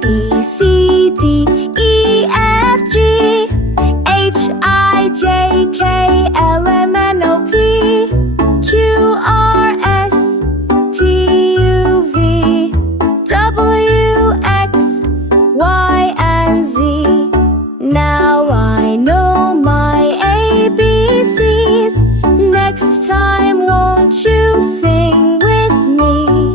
B, C, D, E, F, G, H, I, J, K, L, M, N, O, P, Q, R, S, T, U, V, W, X, Y, and Z. Now I know my ABCs. Next time, won't you sing with me?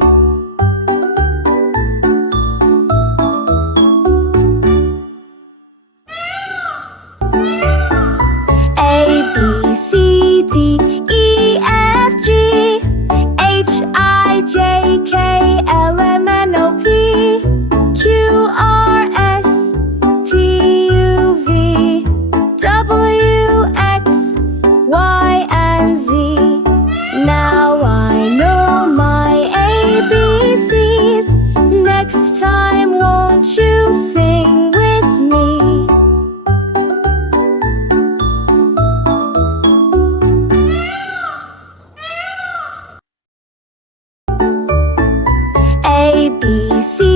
A, B, C, D, E, F, G, H, I, J, K, L, M, N, O, P, Q, R, S, T, U, V, W, X, Y, and Z. Now I know my ABCs. Next time, won't you sing with me? A, B, C,